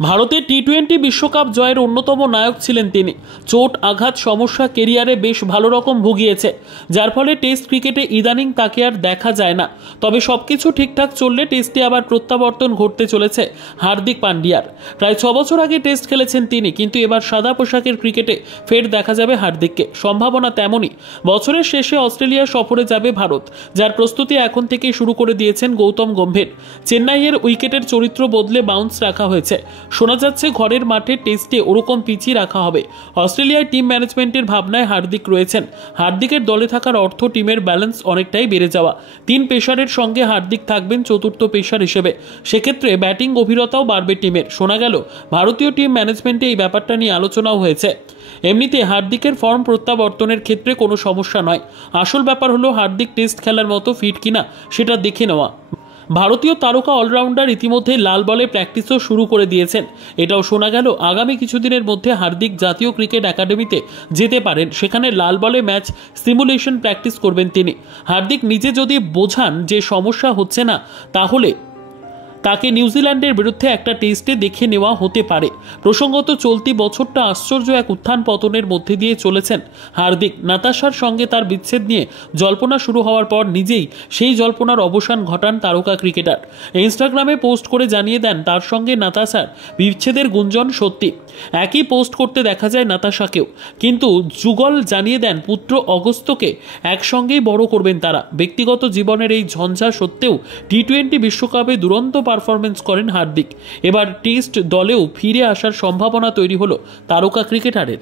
ভারতের টি-20 বিশ্বকাপ জয়ের অন্যতম নায়ক ছিলেন তিনি। চোট আঘাত সমস্যা কেরিয়ারে বেশ ভালো রকম ভুগিয়েছে, যার ফলে টেস্ট ক্রিকেটে ইদানিং তাকে আর দেখা যায় না। তবে সবকিছু ঠিকঠাক চললে টেস্টে আবার প্রত্যাবর্তন ঘটতে চলেছে হার্দিক পান্ডিয়ার। প্রায় 6 বছর আগে টেস্ট খেলেছেন তিনি, কিন্তু এবার সাদা পোশাকের ক্রিকেটে ফের দেখা যাবে হার্দিককে। সম্ভাবনা তেমনই। বছরের শেষে অস্ট্রেলিয়া সফরে যাবে ভারত, যার প্রস্তুতি এখন থেকেই শুরু করে দিয়েছেন গৌতম গম্ভীর। চেন্নাইয়ের উইকেটের চরিত্র বদলে বাউন্স রাখা হয়েছে। শোনা যাচ্ছে ঘরের মাঠে টেস্টে ওরকম পিচই রাখা হবে। অস্ট্রেলিয়ার টিম ম্যানেজমেন্টের ভাবনায় হার্দিক রয়েছেন। হার্দিকের দলে থাকার অর্থ টিমের ব্যালেন্স অনেকটাই বেড়ে যাওয়া। 3 পেসারের সঙ্গে হার্দিক থাকবেন চতুর্থ পেসার হিসেবে। সেক্ষেত্রে ব্যাটিং গভীরতাও বাড়বে টিমের। শোনা গেল ভারতীয় টিম ম্যানেজমেন্টে এই ব্যাপারটা নিয়ে আলোচনাও হয়েছে। এমনিতে হার্দিকের ফর্ম প্রত্যাবর্তনের ক্ষেত্রে কোনো সমস্যা নয়। আসল ব্যাপার হলো হার্দিক টেস্ট খেলার মতো ফিট কিনা সেটা দেখে নেওয়া। ভারতীয় তারকা অলরাউন্ডার ইতিমধ্যে লাল বলে প্র্যাকটিসও শুরু করে দিয়েছেন। এটাও শোনা গেল আগামী কিছুদিনের মধ্যে হার্দিক জাতীয় ক্রিকেট একাডেমিতে যেতে পারেন। সেখানে লাল বলে ম্যাচ সিমুলেশন প্র্যাকটিস করবেন তিনি। হার্দিক নিজে যদি বোঝান যে সমস্যা হচ্ছে না, তাহলে তাকে নিউজিল্যান্ডের বিরুদ্ধে একটা টেস্টে দেখে নেওয়া হতে পারে। প্রসঙ্গত, চলতি বছরটা আশ্চর্য এক উত্থান পতনের মধ্যে দিয়ে চলেছেন হার্দিক। নাতাশার সঙ্গে তার বিচ্ছেদ নিয়ে জল্পনা শুরু হওয়ার পর নিজেই সেই জল্পনার অবসান ঘটান তারকা ক্রিকেটার। ইনস্টাগ্রামে পোস্ট করে জানিয়ে দেন তার সঙ্গে নাতাশার বিচ্ছেদের গুঞ্জন সত্যি। একই পোস্ট করতে দেখা যায় নাতাশাকেও, কিন্তু যুগল জানিয়ে দেন পুত্র অগস্ত্যকে একসঙ্গেই বড় করবেন তারা। ব্যক্তিগত জীবনের এই ঝঞ্ঝা সত্ত্বেও টি-20 বিশ্বকাপে দুরন্ত পারফরমেন্স করেন হার্দিক। এবার টেস্ট দলেও ফিরে আসার সম্ভাবনা তৈরি হলো তারকা ক্রিকেটারের।